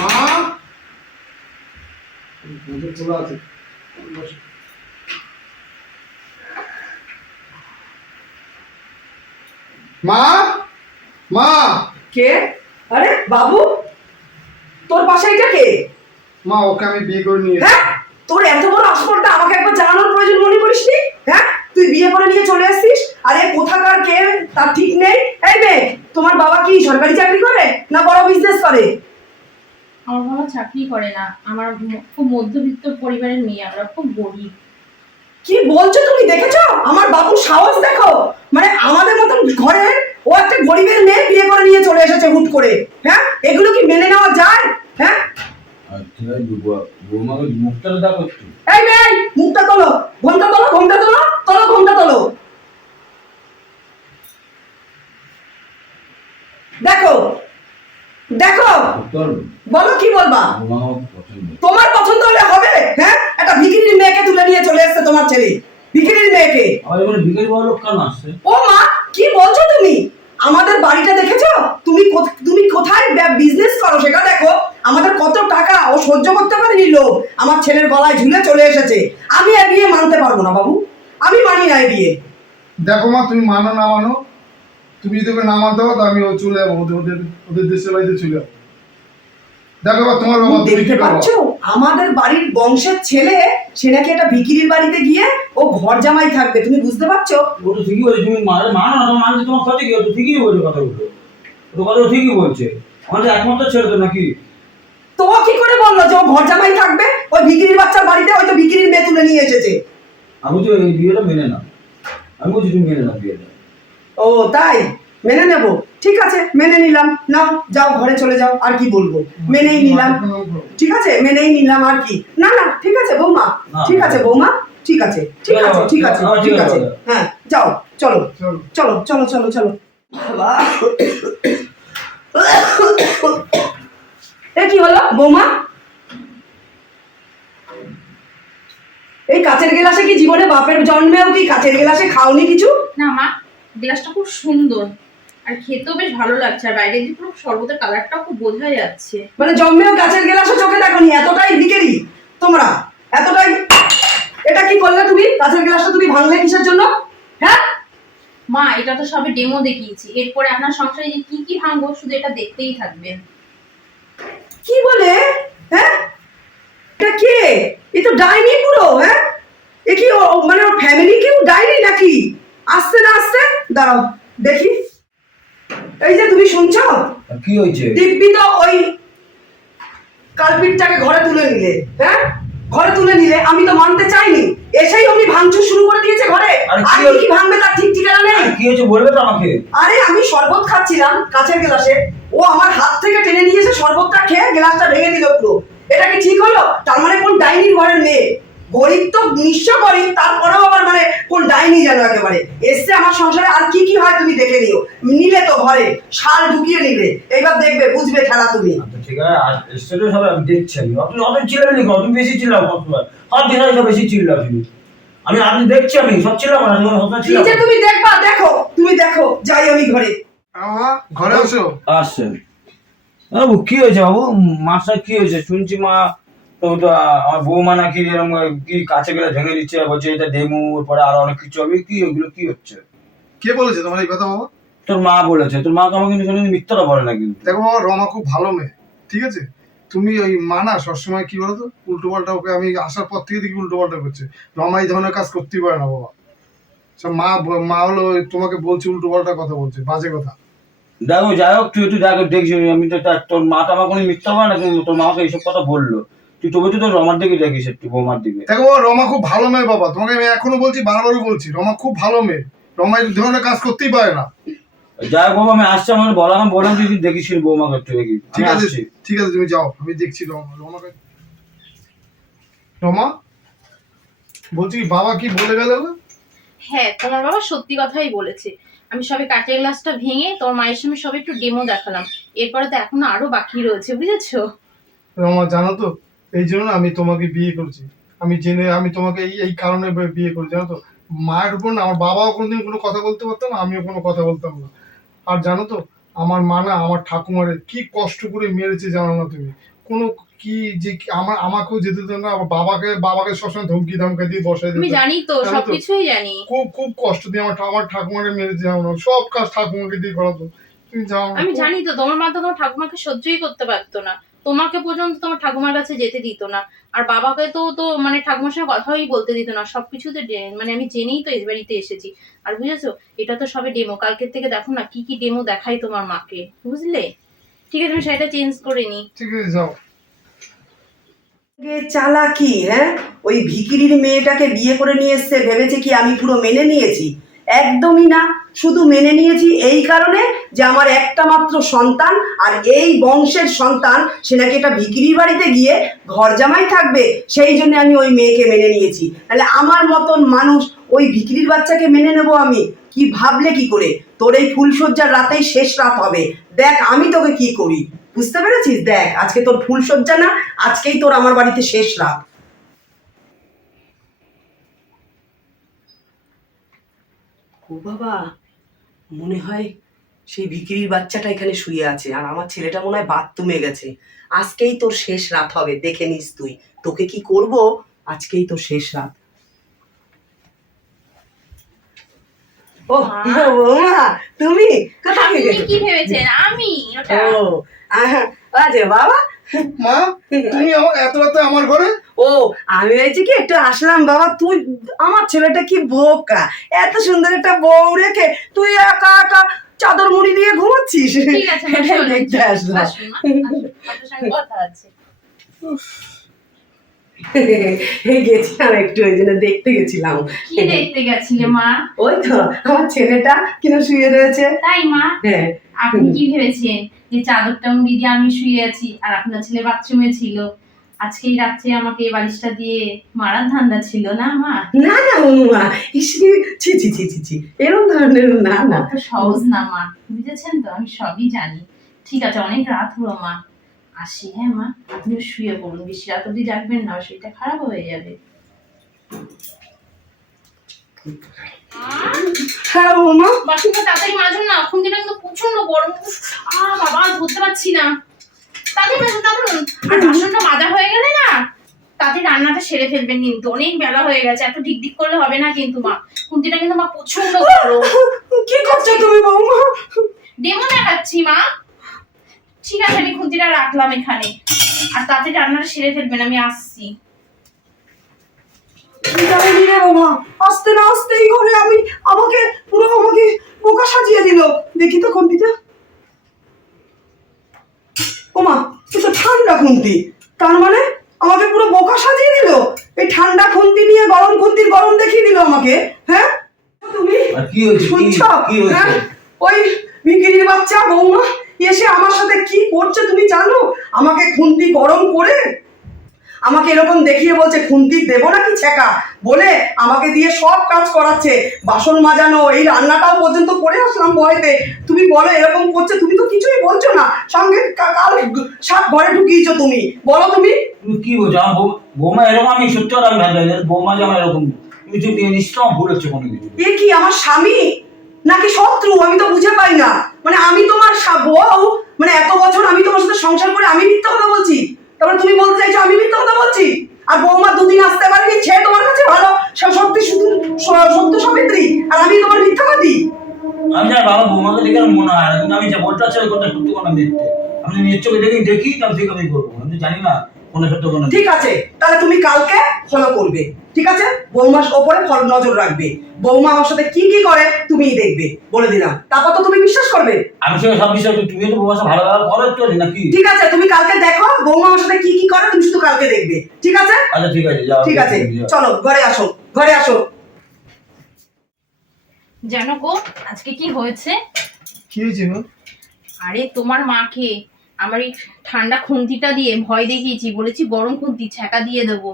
মা? আছে মা? মা কে? আরে বাবু? তোর পাশে এটা কে? মা ওকে আমি বিয়ে করে নিয়ে হ্যাঁ? তোর এত বড় আসপরটা আমাকে একবার জানানোর প্রয়োজন মনে করিসনি? হ্যাঁ? তুই বিয়ে করে নিয়ে চলে আসছিস? আরে কোথাকার কে? তার ঠিক নেই? এই মেয়ে তোমার বাবা কি সরকারি চাকরি করে না বড় বিজনেস করে? আমার বাবা চাকরি করে না। আমার খুব মধ্যবিত্ত পরিবারের মেয়ে আমরা খুব গরিব। কি বলছো তুমি? দেখেছ? আমার বাবুর সাহস দেখো। মানে আমাদের মতন ঘরে ও একটা গরিবের মেয়ে বিয়ে করে নিয়ে চলে এসেছে হুট করে। হ্যাঁ? এগুলো কি মেনে নেওয়া যায়? হ্যাঁ? আচ্ছা এই মেয়ে মুখটা তোলো। ঘোমটা তোলো ঘোমটা তোলো। তোলো ঘোমটা তোলো। দেখো দেখো বলো কি বলবা? তোমার পছন্দ হলে হবে। হ্যাঁ? একটা ভিখিরির মেয়েকে তুলে নিয়ে চলে এসেছে তোমার ছেলে। ভিখিরির মেয়েকে। আসছে? ও মা কি বলছো তুমি? আমাদের বাড়িটা দেখেছ? তুমি কোথ- তুমি কোথায় বিজনেস করো সেটা দেখো। আমাদের কত টাকা ও সহ্য করতে পারেনি লোক আমার ছেলের গলায় ঝুলে চলে এসেছে। আমি এ বিয়ে মানতে পারব না বাবু। আমি মানি না এ বিয়ে। দেখো মা তুমি মানো না মানো তুমি যদি ওকে না মানতে পারো তো আমি ও চলে যাব ওদের ওদের ওদের দেশের বাড়িতে চলে যাব। দেখো এবার তোমার বাবা দেখতে পাচ্ছো? আমাদের বাড়ির বংশের ছেলে সে নাকি একটা ভিকিরির বাড়িতে গিয়ে ও ঘর জামাই থাকবে তুমি বুঝতে পারছ? ও তো ঠিকই বলছে তুমি মানো মানো না তোমার মানছে তোমার ক্ষতি কি ও তো ঠিকই বলছে। কথাগুলো ও তো কথা ঠিকই বলছে। আমাদের একমাত্র ছেলে তো নাকি? তো ও কি করে বলল যে ও ঘর জামাই থাকবে? ওই ভিকিরির বাচ্চার বাড়িতে হয়তো ভিকিরির মেয়ে তুলে নিয়ে এসেছে। আমি তো এই বিয়েটা মেনে না আমি বলছি তুমি মেনে না বিয়েটা। ও তাই? মেনে নেব। ঠিক আছে মেনে নিলাম। নাও যাও ঘরে চলে যাও আর কি বলব? মেনেই নিলাম। ঠিক আছে মেনেই নিলাম আর কি? না না ঠিক আছে বৌমা। ঠিক আছে বৌমা। ঠিক আছে ঠিক আছে ঠিক আছে ঠিক আছে। হ্যাঁ যাও চলো। চলো চলো চলো চলো। এ কি হলো বৌমা? এই কাচের গেলাসে কি জীবনে বাপের জন্মেও কি কাচের গেলাসে খাওনি কিছু? না মা। গ্লাসটা খুব সুন্দর। আর খেতেও বেশ ভালো লাগছে। আর বাইরে যে পুরো শরবতের কালারটাও খুব বোঝা যাচ্ছে। মানে জন্মেও গাছের গেলাসও চোখে দেখনি এতটাই বিকেরি তোমরা। এতটাই এটা কি করলে তুমি? গাছের গেলাসটা তুমি ভাঙলে কিসের জন্য? হ্যাঁ? মা এটা তো সবে ডেমো দেখিয়েছি। এরপরে আপনার সংসারে যে কি কি ভাঙবো শুধু এটা দেখতেই থাকবেন কি বলে? হ্যাঁ? এটা কে? এ তো ডাইনি পুরো হ্যাঁ? এ কি মানে ওর ফ্যামিলি কেউ ডাইনি নাকি? আসছে না আসছে? দাঁড়াও দেখি। এই যে তুমি শুনছো? কি হয়েছে? দিব্যি তো ওই কালপিটটাকে ঘরে তুলে নিলে হ্যাঁ? ঘরে তুলে নিলে আমি তো মানতে চাইনি। এসেই উনি ভাঙচুর শুরু করে দিয়েছে ঘরে। আর কি ভাঙবে তার ঠিক ঠিকানা নেই? কি হয়েছে বলবে তো আমাকে? আরে আমি শরবত খাচ্ছিলাম কাছের গ্লাসে। ও আমার হাত থেকে টেনে নিয়ে এসে শরবতটা খেয়ে গ্লাসটা ভেঙে দিল পুরো। এটা কি ঠিক হলো? তার মানে কোন ডাইনির ঘরের মেয়ে। গরিব তো নিঃস্ব গরিব তারপরেও আবার মানে কোন ডাইনি যেন একেবারে। এসছে আমার সংসারে আর কি কি হয় তুমি দেখে নিও। নিলে তো ঘরে শাল ঢুকিয়ে নিলে এইবার দেখবে বুঝবে খেলা তুমি। আচ্ছা ঠিক আছে আর স্টেটে সবাই আমি দেখছি আমি। অত অত চিল্লাবি কেন তুমি বেশি চিল্লাও কতবার সব বিষয়ে সব বেশি চিল্লাও তুমি। আমি আপনি দেখছি আমি সব চিল্লাবো না তোমার সব কি চিল্লাবো যে তুমি দেখবা দেখো তুমি দেখো যাই আমি ঘরে। বাবা ঘরে আসো। আসছে বাবু কি হয়েছে বাবু? মাছটা কি হয়েছে? শুনছি মা তো আমার বৌমা নাকি এরকম কি কাছে গেলে ভেঙে দিচ্ছে বলছে এটা ডেমু পরে আরও অনেক কিছু হবে কি ওগুলো কি হচ্ছে? কে বলেছে তোমার এই কথা বাবা? তোর মা বলেছে তোর মা তো আমাকে কিন্তু কোনোদিন মিথ্যাটা বলে না কিন্তু। দেখো বাবা রমা খুব ভালো মেয়ে ঠিক আছে? তুমি ওই মানা সবসময় কি বলতো উল্টো পাল্টা ওকে আমি আসার পর থেকে দেখি উল্টো পাল্টা করছে। রমা এই ধরনের কাজ করতেই পারে না বাবা। সব মা মা হলো তোমাকে বলছে উল্টো পাল্টা কথা বলছে বাজে কথা। দেখো যাই হোক তুই তুই দেখো দেখছি আমি তো তোর মা তো আমার কোনো মিথ্যা বলে না কিন্তু তোর মা আমাকে এইসব কথা বলল। তুই তবে তো রমার দিকে দেখিস একটু বৌমার দিকে। দেখো বাবা রমা খুব ভালো মেয়ে বাবা। তোমাকে আমি এখনও বলছি বারবারও বলছি রমা খুব ভালো মেয়ে। রমা এই ধরনের কাজ করতেই পারে না। যাই হোক আমি আসছি আমার বললাম বললাম তুই দেখিস বৌমাকে একটু দেখি। ঠিক আছে ঠিক আছে তুমি যাও আমি দেখছি রমা রমাকে। রমা বলছি বাবা কি বলে গেল গো? হ্যাঁ তোমার বাবা সত্যি কথাই বলেছে। আমি সবে কাঠের গ্লাসটা ভেঙে তোর মায়ের সামনে সবে একটু ডেমো দেখালাম। এরপরে তো এখনও আরও বাকি রয়েছে বুঝেছ? রমা জানো তো এই জন্য আমি তোমাকে বিয়ে করেছি। আমি জেনে আমি তোমাকে এই এই কারণে বিয়ে করি জানো তো? মায়ের উপর না আমার বাবাও কোনোদিন কোনো কথা বলতে পারতো না আমিও কোনো কথা বলতাম না। আর জানো তো আমার মা না আমার ঠাকুমারে কি কষ্ট করে মেরেছে জানো না তুমি? কোনো কি যে আমার আমাকেও যেতে দিত না বাবাকে বাবাকে সবসময় ধমকি ধমকা দিয়ে বসাই দিত। জানি তো সবকিছুই জানি। খুব খুব কষ্ট দিয়ে আমার আমার ঠাকুমাকে মেরেছে আমার সব কাজ ঠাকুমাকে দিয়ে করাতো। তুমি যাও আমি জানি তো তোমার মা তো তোমার ঠাকুমাকে সহ্যই করতে পারতো না। তোমাকে পর্যন্ত তোমার ঠাকুমার কাছে যেতে দিত না। আর বাবাকে তো তো মানে ঠাকুমার সঙ্গে কথাই বলতে দিত না। সবকিছুতে ডে- মানে আমি জেনেই তো এই বাড়িতে এসেছি। আর বুঝেছ? এটা তো সবে ডেমো কালকের থেকে দেখো না কি কি ডেমো দেখাই তোমার মাকে। বুঝলে? ঠিক আছে আমি সেটা চেঞ্জ করে নি ঠিক আছে যাও। চালাকি হ্যাঁ? ওই ভিকিরির মেয়েটাকে বিয়ে করে নিয়ে এসছে ভেবেছে কি আমি পুরো মেনে নিয়েছি? একদমই না। শুধু মেনে নিয়েছি এই কারণে যে আমার একটা মাত্র সন্তান আর এই বংশের সন্তান, সে নাকি একটা ভিকিরির বাড়িতে গিয়ে ঘর জামাই থাকবে, সেই জন্য আমি ওই মেয়েকে মেনে নিয়েছি। তাহলে আমার মতন মানুষ ওই ভিকিরির বাচ্চাকে মেনে নেব আমি? কি ভাবলে কি করে? তোর এই ফুলসজ্জার রাতেই শেষ রাত হবে। দেখ, আমি তোকে কি করি? বুঝতে পেরেছিস? দেখ, আজকে তোর ফুলসজ্জা না, আজকেই তোর আমার বাড়িতে শেষ রাত। ও বাবা মনে হয় সেই ভিকিরির বাচ্চাটা এখানে শুয়ে আছে আর আমার ছেলেটা মনে হয় বাথরুমে গেছে। আজকেই তোর শেষ রাত হবে দেখে নিস তুই। তোকে কি করব? আজকেই তোর শেষ রাত। ও মা। বৌমা তুমি কোথায় কি ভেবেছেন? আমি ও আচ্ছা বাবা মা তুমি আমার এত রাতে আমার ঘরে? ও আমি হয়েছি কি একটু আসলাম বাবা তুই আমার ছেলেটা কি বোকা? এত সুন্দর একটা বউ রেখে তুই একা একা চাদর মুড়ি দিয়ে ঘুমাচ্ছিস? দেখতে আসলাম। কথা আছে। গেছিলাম একটু ওই জন্য দেখতে গেছিলাম। কি দেখতে গেছিলে মা? ওই তো আমার ছেলেটা শুয়ে রয়েছে। তাই মা? হ্যাঁ। আপনি কি ভেবেছেন যে চাদরটা মুড়ি দিয়ে আমি শুয়ে আছি আর আপনার ছেলে বাথরুমে ছিল? আজকেই রাত্রে আমাকে এই বালিশটা দিয়ে মারার ধান্দা ছিল না মা? না না মা ইসি ছি ছি ছি ছি ছি এরকম ধরনের না না। সহজ না মা। বুঝেছেন তো? আমি সবই জানি। ঠিক আছে অনেক রাত হলো মা। আসি হ্যাঁ মা? আপনি শুয়ে পড়ুন বেশি রাত অব্দি জাগবেন না শরীরটা খারাপ হয়ে যাবে। হ্যাঁ বৌমা। বাসনটা তাড়াতাড়ি মাজুন না এখন দিনে কিন্তু প্রচণ্ড গরম। উফ, আহ বাবা ধরতে পারছি না। তাড়াতাড়ি মাজুন তাড়াতাড়ি আর বাসনটা মাজা হয়ে গেলে না তাতে রান্নাটা সেরে ফেলবেন কিন্তু। অনেক বেলা হয়ে গেছে এত ঢিক ঢিক করলে হবে না কিন্তু মা। কিন্তু মা প্রচণ্ড গরম। কি করছ তুমি বৌমা? ডেমো দেখাচ্ছি মা। ঠিক আছে আমি খুন্তিটা রাখলাম এখানে। আর তাতে রান্নাটা সেরে ফেলবেন আমি আসছি। আসতে না আসতেই ঘরে আমি আমাকে পুরো আমাকে বোকা সাজিয়ে দিল। দেখি তো খুন্তিটা ওমা এটা ঠান্ডা খুন্তি। তার মানে আমাকে পুরো বোকা সাজিয়ে দিল? এই ঠান্ডা খুন্তি নিয়ে গরম খুন্তির গরম দেখিয়ে দিল আমাকে হ্যাঁ? তুমি আর কি হয়েছে? কি শুনছ? হ্যাঁ? ওই ভিকিরির বাচ্চা বৌমা। এসে আমার সাথে কি করছে তুমি জানো? আমাকে খুন্তি গরম করে আমাকে এরকম দেখিয়ে বলছে খুন্তি দেবো নাকি ছেঁকা বলে আমাকে দিয়ে সব কাজ করাচ্ছে বাসন মাজানো এই রান্নাটাও পর্যন্ত করে আসলাম ভয়তে তুমি বলো এরকম করছে তুমি তো কিছুই বলছো না। সঙ্গে কাল সাপ ঘরে ঢুকিয়েছো তুমি। বলো তুমি। কি বলছো? আমার বৌ- বৌমা এরকম আমি সত্যি কথা বৌমা যে আমার এরকম তুমি তো নিশ্চয় ভুল হচ্ছে কোনো কিছু এ কি আমার স্বামী? নাকি শত্রু? আমি তো বুঝে পাই না। মানে আমি তোমার বউ মানে এত বছর আমি তোমার সাথে সংসার করে আমি মিথ্যা কথা বলছি। তারপরে তুমি বলতে চাইছো আমি মিথ্যা কথা বলছি? আর বৌমা দুদিন আসতে পারেনি, সে তোমার কাছে ভালো, সে সত্যি শুধু সত্য সাবিত্রী, আর আমি তোমার মিথ্যাবাদী। আমি জানি বাবা বৌমাকে দেখে মনে হয় আমি যা বলতে চাচ্ছি কোনটা সত্যি কোনো মিথ্যে। আমি নিজের চোখে দেখি দেখি তাহলে ঠিক আমি করব। আমি জানি না ঠিক আছে তাহলে তুমি কালকে ফলো করবে ঠিক আছে? বৌমার ওপরে ফল নজর রাখবে। বৌমা আমার সাথে কি কি করে তুমিই দেখবে বলে দিলাম। তারপর তো তুমি বিশ্বাস করবে। আমি সব বিষয় তুমি তো বৌমার ভালো ভালো করো তো নাকি? ঠিক আছে তুমি কালকে দেখো বৌমা আমার সাথে কি কি করে তুমি শুধু কালকে দেখবে ঠিক আছে? আচ্ছা ঠিক আছে যাও ঠিক আছে চলো ঘরে আসো ঘরে আসো। জানো গো আজকে কি হয়েছে? কি হয়েছে মা আরে তোমার মাকে আমার এই ঠান্ডা খুন্তিটা দিয়ে ভয় দেখিয়েছি, বলেছি গরম খুন্তি ছ্যাঁকা দিয়ে দেবো।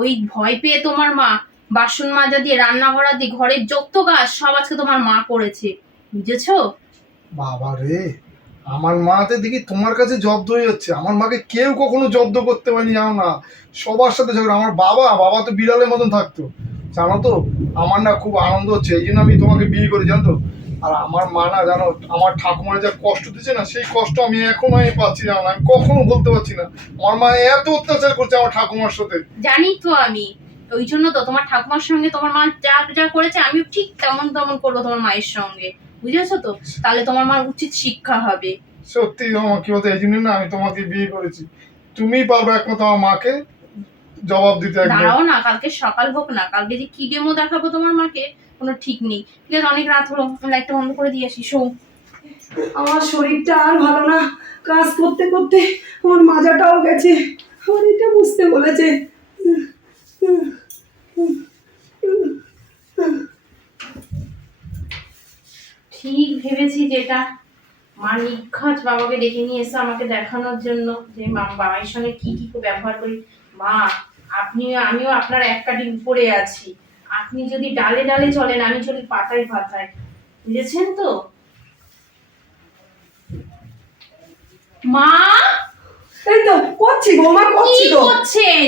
ওই ভয় পেয়ে তোমার মা বাসন মাজা দিয়ে রান্না করা দিয়ে, ঘরের যত কাজ সব আজকে তোমার মা করেছে। বুঝেছ? বাবা রে, আমার মাতে দেখি তোমার কাছে জব্দ হয়ে যাচ্ছে। আমার মাকে কেউ কখনো জব্দ করতে পারেনি জানো না? সবার সাথে ঝগড়া। আমার বাবা বাবা তো বিড়ালের মতন থাকতো। জানো তো, আমার না খুব আনন্দ হচ্ছে। এই জন্য আমি তোমাকে বিয়ে করি জানো তো? আর আমার মা না জানো আমার ঠাকুমার যা কষ্ট দিচ্ছে না সেই কষ্ট আমি এখনও আমি পাচ্ছি না আমি কখনো বলতে পারছি না। আমার মা এত অত্যাচার করছে আমার ঠাকুমার সাথে। জানি তো আমি। ওই জন্য তো তোমার ঠাকুমার সঙ্গে তোমার মা যা যা করেছে আমি ঠিক তেমন তেমন করব তোমার মায়ের সঙ্গে। বুঝেছ তো? তাহলে তোমার মার উচিত শিক্ষা হবে। সত্যি আমার কি বলতো এই জন্য না আমি তোমাকে বিয়ে করেছি। তুমিই পারবে একমাত্র আমার মাকে জবাব দিতে একদম দাঁড়াও না কালকে সকাল হোক না কালকে যে কি ডেমো দেখাবো তোমার মাকে কোনো ঠিক নেই। ঠিক আছে অনেক রাত হলো লাইটটা বন্ধ করে দিয়ে আসি শো আমার শরীরটা আর ভালো না। কাজ করতে করতে আমার মাজাটাও গেছে। আমার এটা বুঝতে বলেছে। ঠিক ভেবেছি যেটা। মা নিখাত বাবাকে ডেকে নিয়ে এসে আমাকে দেখানোর জন্য। যে মা বাবার সঙ্গে কি কি ব্যবহার করি। মা আপনি আমিও আপনার এক কাটি উপরে আছি। আপনি যদি ডালে ডালে চলেন আমি চলি পাতায় পাতায়। বুঝেছেন তো? মা? এই তো করছি বৌমা কি করছি তো। করছেন?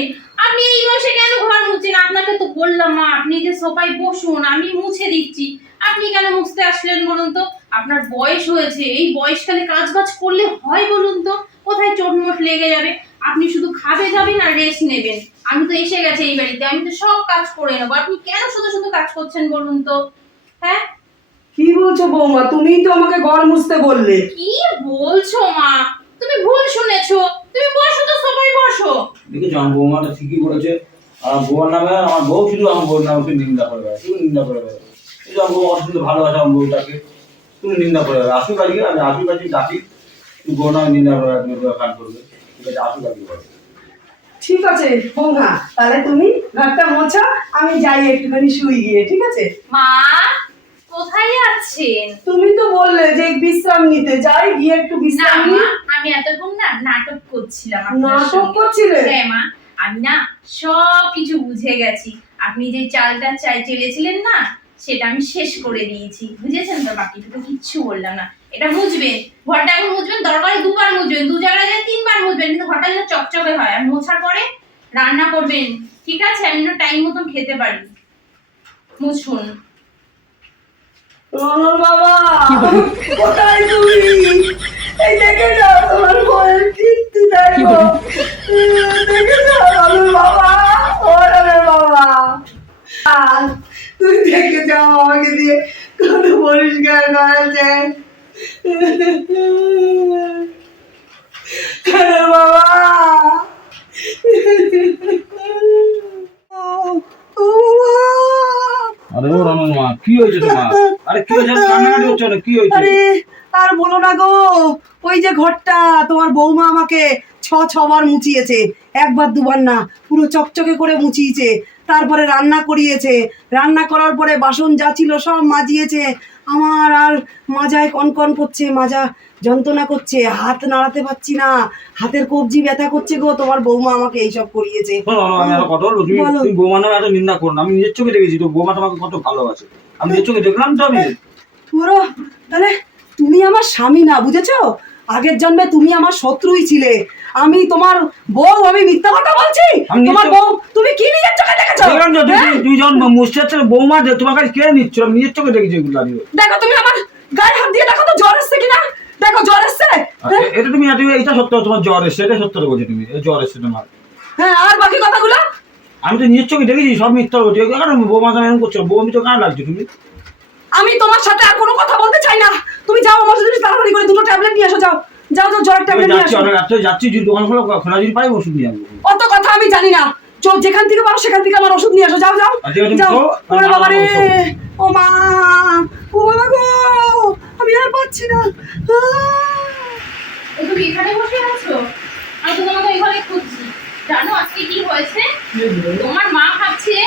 আপনি এই বয়সে কেন ঘর মুছছেন? আপনাকে তো বললাম মা আপনি যে সোফায় বসুন আমি মুছে দিচ্ছি। আপনি কেন মুছতে আসলেন বলুন তো? আপনার বয়স হয়েছে এই বয়সকালে কাজ বাজ করলে হয় বলুন তো? কোথায় চোটমোট লেগে যাবে? আপনি শুধু খাবে যাবেন আর রেস্ট নেবেন। আমি তো এসে গেছি এই বাড়িতে আমি তো সব কাজ করে নেব। আপনি কেন শুধু শুধু কাজ করছেন বলুন তো? হ্যাঁ? কি বলছো বৌমা? তুমিই তো আমাকে ঘর মুছতে বললে। কি বলছো মা? তুমি ভুল শুনেছো। তুমি বসো তো সবাই বসো। দেখেছ আমার বৌমাটা ঠিকই করেছে আর বউর নামে আমার বউ শুধু আমার বউর নামে নিন্দা করে বেড়ায়। শুধু নিন্দা করে বেড়ায়। এই যে আমার বউ সুন্দর ভালোবাসে আমার বউটাকে। তুমি নিন্দা করে বেড়ায়। আসুক আজকে আমি আসুক আজকে ডাকি তুই বউ নামে নিন্দা করে বেড়ায়, কাজ করবে। ঠিক আছে তাহলে তুমি ঘরটা মোছা আমি যাই একটুখানি শুই গিয়ে ঠিক আছে? মা কোথায় আছেন? তুমি তো বললে যে বিশ্রাম নিতে যাই গিয়ে একটু বিশ্রাম আমি এতক্ষণ না নাটক করছিলাম নাটক। করছিলে? হ্যাঁ মা আমি না সব কিছু বুঝে গেছি। আপনি যে চালটা চাই চেয়েছিলেন না সেটা আমি শেষ করে দিয়েছি। বুঝেছেন তো বাকিটুকু কিচ্ছু বললাম না। এটা মুছবেন ঘরটা এখন মুছবেন দরকারে দুবার মুছবেন দু জায়গায় যায় তিনবার মুছবেন কিন্তু ঘরটা যেন চকচকে হয়। আর মোছার পরে রান্না করবেন ঠিক আছে? আমি টাইম মতন খেতে পারি। মুছুন। বাবা! কোথায় তুমি এই দেখে যাও তোমার বউয়ের কীর্তি দেখো দেখে যাও রনর বাবা ও রনর বাবা আহ, তুমি দেখে যাও আমাকে দিয়ে কত পরিষ্কার করেছে রনর বাবা ও ও বাবা আরে ও রমন মা কি হয়েছে তোমার? আরে কি হয়েছে? কান্নাকাটি হচ্ছে না কি হয়েছে? আরে আর বলো না গো ওই যে ঘরটা তোমার বৌমা আমাকে ছ ছবার মুচিয়েছে একবার দুবার না পুরো চকচকে করে মুচিয়েছে তারপরে রান্না করিয়েছে। রান্না করার পরে বাসন যা ছিল সব মাজিয়েছে। আমার আর মাজায় কনকন করছে মাজা যন্ত্রণা করছে। হাত নাড়াতে পারছি না। হাতের কবজি ব্যথা করছে গো তোমার বৌমা আমাকে এইসব করিয়েছে। বৌমা নামে এত নিন্দা করো আমি নিজের চোখে দেখেছি তো বৌমা তোমাকে কত ভালোবাসে। আমি চোখে দেখলাম তো আমি। পুরো তাহলে তুমি আমার স্বামী না বুঝেছ? আগের জন্মে তুমি আমার শত্রুই ছিলে। আমি তোমার বউ আমি মিথ্যা কথা বলছি? তোমার বউ তুমি কি নিজের চোখে দেখেছ? হ্যাঁ? তুমি যখন মুছতে যাচ্ছ বৌমা যে তোমার কাছে কেড়ে নিচ্ছিল? আমি নিজের চোখে দেখেছি এগুলো আমি। দেখো তুমি আমার গায়ে হাত দিয়ে দেখো তো জ্বর এসছে কিনা? দেখো জ্বর এসছে? হ্যাঁ? এটা তুমি এটা সত্য তোমার জ্বর এসছে এটা সত্য বলছো তুমি। জ্বর এসছে তোমার। হ্যাঁ আর বাকি কথাগুলো? আমি তো নিজের চোখে দেখেছি সব মিথ্যা বলছি। কারণ বৌমা তো এরকম করছ। বৌমি তো কার লাগছে তুমি? আমি তোমার সাথে আর কোনো কথা বলতে চাই না। তুমি যাও আমার সাথে তাড়াতাড়ি করে দুটো ট্যাবলেট নিয়ে এসো যাও। যাও যাও জ্বরের ট্যাবলেট নিয়ে অনেক রাত্রে যাচ্ছি যদি দোকান খোলা খোলা যদি পাই ওষুধ নিয়ে আসব। অত কথা আমি জানি না। চোখ যেখান থেকে পারো সেখান থেকে আমার ওষুধ নিয়ে আসো। যাও যাও। যাও। ওরে বাবা রে ও মা ও বাবা গো আমি আর পাচ্ছি না। তুমি এখানে বসে আছো? আমি তোমাকে ওইখানে খুঁজছি। জানো আজকে কি হয়েছে? তোমার মা ভাবছে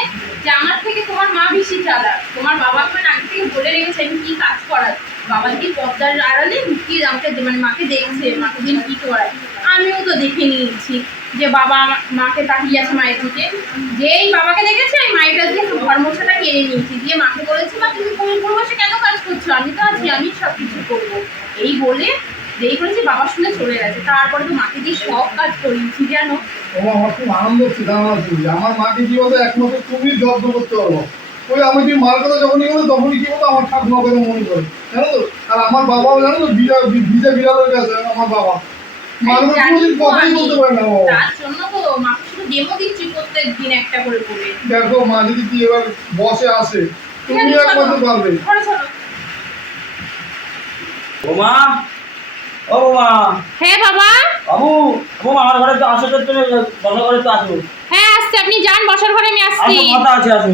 যে আমার থেকে তোমার মা বেশি চালাক। তোমার বাবা মানে আগে থেকে বলে রেখেছে, আমি কি কাজ করার? বাবা কি পর্দার আড়ালে লুকিয়ে আমাকে মানে মাকে দেখছে, মাকে দিন কি করায় আমিও তো দেখে নিয়েছি যে বাবা মাকে তাকিয়ে আছে মায়ের দিকে। যেই বাবাকে দেখেছে আমি মায়ের কাছে মশাটা কেড়ে নিয়েছি। দিয়ে মাকে বলেছি, মা, তুমি কোন বসে কেন কাজ করছ? আমি তো আছি, আমি সব কিছু করব। এই বলে, যেই করেছি বাবা শুনে চলে গেছে। তারপরে তো মাকে দিয়ে সব কাজ করিয়েছি, জানো? ও আমার খুব আনন্দ হচ্ছে জানা আমার মাকে কি বলতো একমাত্র তুমি যত্ন করতে পারব। ওই আমি তুই মার কথা যখনই বলো তখনই কি বলতো আমার ঠাকুমার কথা মনে করে জানো তো? আর আমার বাবাও জানো তো ভিজা ভিজা বিড়ালের কাছে আমার বাবা। মানুষ কোনোদিন কথাই বলতে পারে না বাবা। তার জন্য তো মাকে শুধু ডেমো দিচ্ছি প্রত্যেক দিন একটা করে করে। দেখো মা যদি কি এবার বসে আসে তুমি একমাত্র পারবে। ও বৌমা হ্যাঁ বাবা। বাবু আমার ঘরে তো আসো তো তুমি বসা ঘরে তো আসো। হ্যাঁ আসছে। আপনি যান বসার ঘরে আমি আসছি। আসো কথা আছে আসো।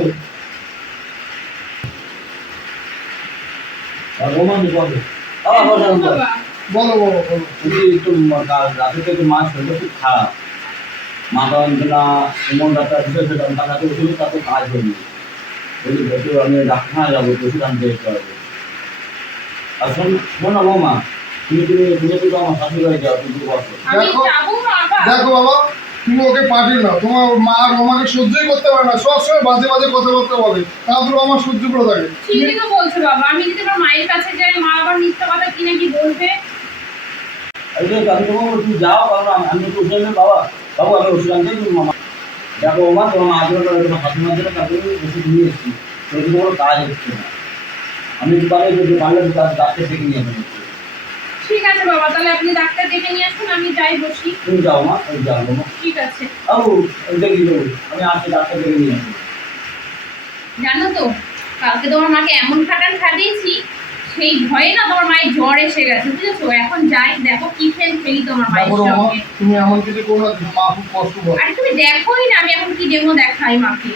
বলো? বলো তুমি একটু মা- কাল রাতে থেকে একটু মাছ শরীরটা খুব খারাপ। মাথা যন্ত্রণা এমন ডাক্তার বিশেষ ডাক্তার কাছে ওষুধ তাতে কাজ হয়নি। ওই একটু আমি ডাক্তার যাব ওষুধ আনতে যেতে হবে আর শোন শোন না বৌমা তুমি তুমি তুমি তো আমার শাশুড়ি বাড়ি যাও তুমি আমি দেখো। বাবা তুমি ওকে পাঠিয়ে নাও তোমার মা আর আমাকে সহ্যই করতে পারে না সবসময় বাজে বাজে কথাবার্তা বলে তারপর আমার সহ্য করে থাকে। ঠিকই তো বলছো বাবা আমি যদি আমার মায়ের কাছে যাই মা আবার মিথ্যা কথা কি না বলবে? এই যে আমি তোমাকে তুমি যাও কারণ আমি আমি ওষুধ বাবা। বাবু আমি ওষুধ আনতে তুমি মামা। দেখো বৌমা তোমার মা আসবে তোমার শাশুড়ি মাঝে তাকে ওষুধ নিয়ে এসেছি। তো কোনো কাজ হচ্ছে না। আমি একটু পারলে যদি পারলে ডাক্তার থেকে নিয়ে আসব ঠিক আছে বাবা তাহলে আপনি ডাক্তার ডেকে নিয়ে আসুন আমি যাই বসি। তুমি যাও মা তুমি যাও বৌমা ঠিক আছে। আমি দেখি দেবো আমি আসছি ডাক্তার থেকে নিয়ে আসব জানো তো কালকে তোমার মাকে এমন খাটান খাটিয়েছি সেই ভয়ে না তোমার মায়ের জ্বর এসে গেছে বুঝেছ? এখন যাই দেখো কি খেল খেলি তোমার মায়ের সঙ্গে। তুমি এমন কিছু করো না মা খুব কষ্ট করে। আরে তুমি দেখোই না আমি এখন কি ডেমো দেখাই মাকে।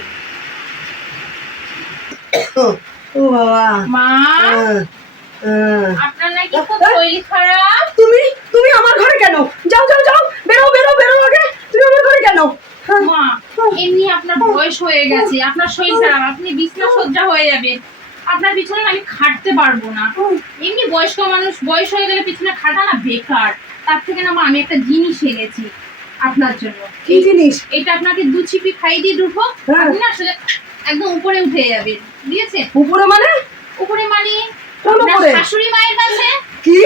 ও বাবা। মা তুমি তুমি আমার ঘরে কেন? যাও যাও যাও বেরো বেরো বেরো আগে। তুমি আমার ঘরে কেন? হ্যাঁ, মা এমনি আপনার বয়স হয়ে গেছে আপনার শরীর খারাপ আপনি বিছনা সজ্জা হয়ে যাবেন আপনার পিছনে আমি খাটতে পারব না। এমনি বয়স্ক মানুষ বয়স হয়ে গেলে পিছনে খাটা না বেকার। তার থেকে না আমি একটা জিনিস এনেছি আপনার জন্য। কি জিনিস? এটা আপনাকে দু চিপি খাই দিয়ে দুটো হ্যাঁ। আপনি না আসলে একদম উপরে উঠে যাবেন দিয়েছে উপরে মানে? উপরে মানে কোন আপনার উপরে? শাশুড়ি মায়ের কাছে কি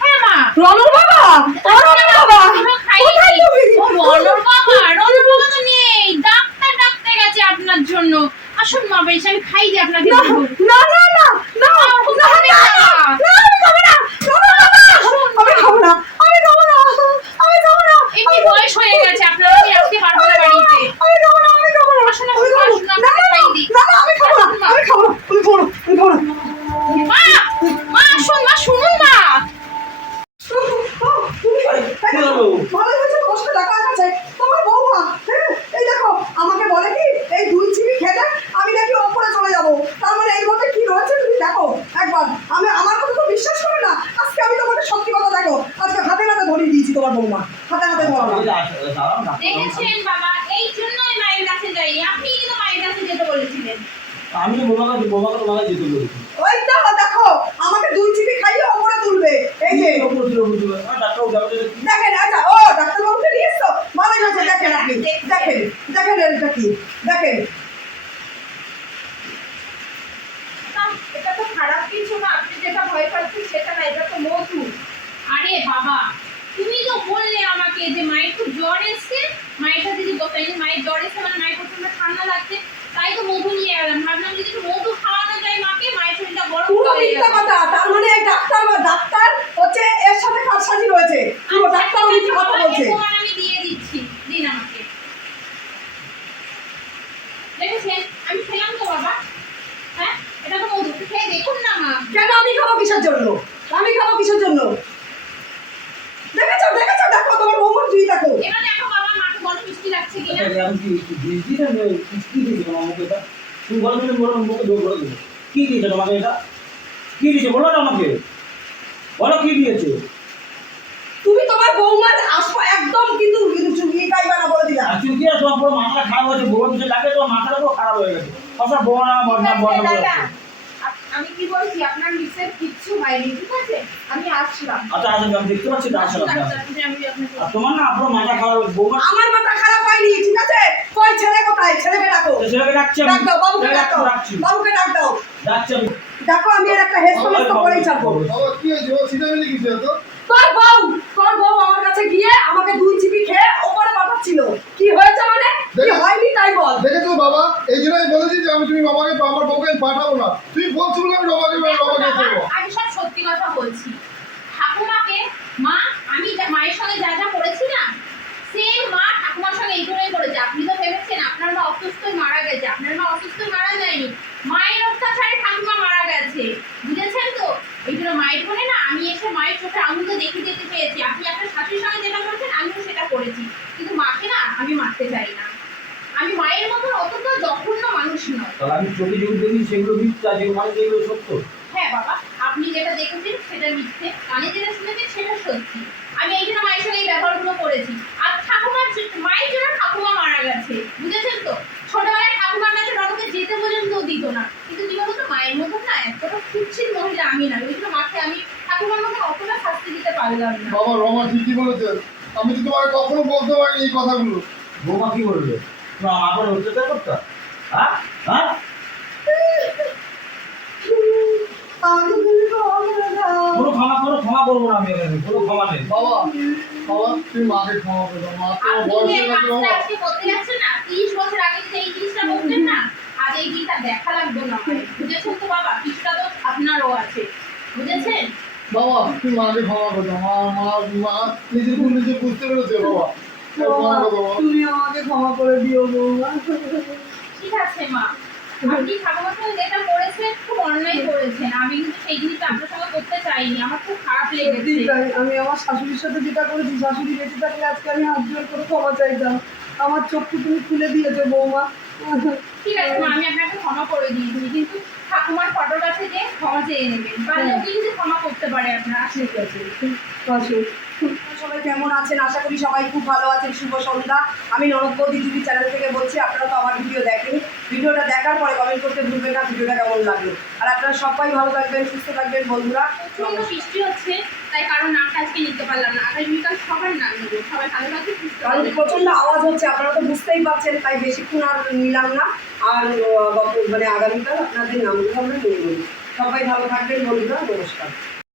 হ্যাঁ মা রনর বাবা রনর বাবা কোথায়। তুমি? রনর বাবা রনর বাবা তো নেই ডাক্তার ডাকতে গেছে আপনার জন্য আসুন মা বেশ আমি খাই দিই আপনাকে না। না না না না না না দেখেছেন বাবা এই জন্যই মায়ের কাছে যাই আপনি কিন্তু মায়ের কাছে যেতে বলেছিলেন। আমি বোমাকে বোমাকে তোমাকে যেতে বলেছি। ওই তো দেখো আমাকে দুই চিবি খাইয়ে ওপরে তুলবে। এই যে। ডাক্তার যাবে দেখেন আচ্ছা ও ডাক্তারবাবুকে নিয়ে এসছো? ভালোই হয়েছে দেখেন আপনি। দেখেন দেখেন এটা কি। দেখেন। এটা তো খারাপ কিছু না। আপনি যেটা ভয় পাচ্ছেন সেটা না এটা তো মধু। আরে বাবা তুমি তো বললে আমাকে যে মায়ের খুব জ্বর এসছে মায়েরটা যদি বসাই মায়ের জ্বর এসছে মানে মায়ের প্রচণ্ড ঠান্ডা লাগছে তাই তো মধু নিয়ে এলাম। ভাবলাম যদি একটু মধু খাওয়ানো যায় মাকে মায়ের শরীরটা গরম পুরো মিথ্যা কথা তার মানে ডাক্তার বা ডাক্তার হচ্ছে এর সাথে কারসাজি রয়েছে পুরো ডাক্তার মিথ্যা কথা বলছে এর প্রমাণ আমি দিয়ে দিচ্ছি দিন আমাকে দেখেছেন আমি খেলাম তো বাবা হ্যাঁ এটা তো মধু একটু খেয়ে দেখুন না মা কেন আমি খাব কিসের জন্য আমি খাব কিসের জন্য দেখেছ দেখেছ দেখো তোমার বৌমার তুই দেখো এবার দেখো বাবা মাকে বড় মিষ্টি লাগছে কিনা আমি কি দিয়েছি না কি বলো তুমি বলো কি কি কি তুমি তোমার বৌমার আসব একদম, কিন্তু ই গাইবা বলে আর আর তোমার পুরো মাথাটা খারাপ হয়েছে বউর কিছু লাগে তোমার মাথাটা পুরো খারাপ হয়ে গেছে কথা বনা বনা বনা আমি কি বলছি? আপনার মিক্সের কিচ্ছু ঠিক আছে? আমি আসলাম। আচ্ছা আচ্ছা আমি দেখতে পাচ্ছি আর তোমার না পুরো মাথা খারাপ বৌমা আমার মাথা খারাপ হয়নি ঠিক আছে? কই ছেলে কোথায়? ছেলেকে ডাকো। ছেলেকে ডাকছি ডাক দাও বাবুকে ডাক দাও। বাবুকে ডাক দাও। ডাকছি আমি। দেখো আমি এর একটা হেসতে হেসতে করেই ছাড়বো। কি হয়েছে? ও সিনেমা লিখেছে তো? তোর বউ তোর বউ আমার কাছে গিয়ে আমাকে দুই চিপি খেয়ে ওপরে পাঠাচ্ছিল। কি হয়েছে মানে? কি হয়নি তাই বল। দেখেছ বাবা এই জন্য আমি বলেছি যে আমি তুমি বাবাকে আমার বউকে পাঠাবো না। তুই বলছি বলে আমি রমাকে দেখো রমাকে আমি সব সত্যি কথা বলছি। ঠাকুমাকে মা আমি মায়ের সঙ্গে যা যা করেছি না সেম মা ঠাকুমার সঙ্গে এইগুলোই করেছে। আপনি তো ভেবেছেন আপনার মা অসুস্থই মারা গেছে আপনার মা অসুস্থই মারা যায়নি মায়ের অত্যাচারে ঠাকুমা মারা গেছে বুঝেছেন তো এই জন্য মায়ের বলে না আমি এসে মায়ের চোখে আঙুল তো দেখে যেতে চেয়েছি আপনি আপনার শাশুড়ির সঙ্গে যেটা করেছেন আমিও সেটা করেছি কিন্তু মাকে না আমি মারতে চাই না আমি মায়ের মতন অতটা জঘন্য মানুষ নয় তাহলে আমি চোখে যেগুলো দেখি সেগুলো মিথ্যা যেগুলো মানে যেগুলো সত্য। হ্যাঁ বাবা আপনি যেটা দেখেছেন সেটা মিথ্যে। কানে যেটা শুনেছেন সেটা সত্যি। আমি এই জন্য মায়ের সঙ্গে এই ব্যবহারগুলো করেছি। আর ঠাকুমার মায়ের জন্য ঠাকুমা মারা গেছে বুঝেছেন তো? ছোটবেলায় ঠাকুমার কাছে রণকে যেতে পর্যন্ত দিত না। কিন্তু কি বলতো মায়ের মতন না এতটা খুঁজছিল মহিলা আমি না। ওই জন্য মাকে আমি ঠাকুমার মতন অতটা শাস্তি দিতে পারলাম না। বাবা রমা ঠিকই বলেছে আমি তো তোমার কখনো বলতে পারিনি এই কথাগুলো। বৌমা কি বলবে? তুমি আমার উপরে অত্যাচার করতে হ্যাঁ? কোনো ক্ষমা কোনো ক্ষমা করব না আমি এখানে কোনো ক্ষমা নেই। বাবা বাবা তুই মাকে ক্ষমা করে দাও মা তো আপনি বয়স যে গেছে কাজটা বাবা আজকে করতে যাচ্ছেন না? তিরিশ বছর আগে এই জিনিসটা করতেন না আজ এই জিনিসটা দেখা লাগতো না। বুঝেছেন তো বাবা কিছুটা তো আপনারও আছে। বুঝেছেন? বাবা তুই মাকে ক্ষমা করে দাও মা মা মা নিজের ভুল নিজে বুঝতে পেরেছে বাবা ক্ষমা করে দাও মা। তুমি আমাকে ক্ষমা করে দিও বৌমা। ঠিক আছে মা। আপনি ঠাকুমার সঙ্গে যেটা করেছেন খুব অন্যায় করেছেন। আমি কিন্তু সেই জিনিসটা আপনার সঙ্গে করতে চাইনি। আমার খুব খারাপ লেগেছে। আমি আমার শাশুড়ির সাথে যেটা করেছি শাশুড়ি বেঁচে থাকলে আজকে আমি হাত জোর করে ক্ষমা চাইতাম। আমার চোখকে তুমি খুলে দিয়েছ বৌমা। ঠিক আছে মা আমি আপনাকে ক্ষমা করে দিয়েছি। কিন্তু ঠাকুমার ফটোর কাছে যে ক্ষমা চেয়ে নেবেন। পারলে যদি ক্ষমা করতে পারে আপনারা। ঠিক আছে আসো সবাই কেমন আছেন? আশা করি সবাই খুব ভালো আছেন। শুভ সন্ধ্যা। আমি নরদ বৌদি টিভি চ্যানেল থেকে বলছি আপনারা তো আমার ভিডিও দেখেন ভিডিওটা দেখার পরে কমেন্ট করতে ভুলবেন না ভিডিওটা কেমন লাগল? আর আপনারা সবাই ভালো থাকবেন সুস্থ থাকবেন বন্ধুরা। প্রচণ্ড বৃষ্টি হচ্ছে তাই কারণ নামটা আজকে নিতে পারলাম না। আগামীকাল সবার নাম নেব সবাই ভালো থাকবে কারণ প্রচণ্ড আওয়াজ হচ্ছে আপনারা তো বুঝতেই পারছেন তাই বেশিক্ষণ আর নিলাম না। আর মানে আগামীকাল আপনাদের নামগুলো আমরা নিয়ে নেব সবাই ভালো থাকবেন বন্ধুরা নমস্কার।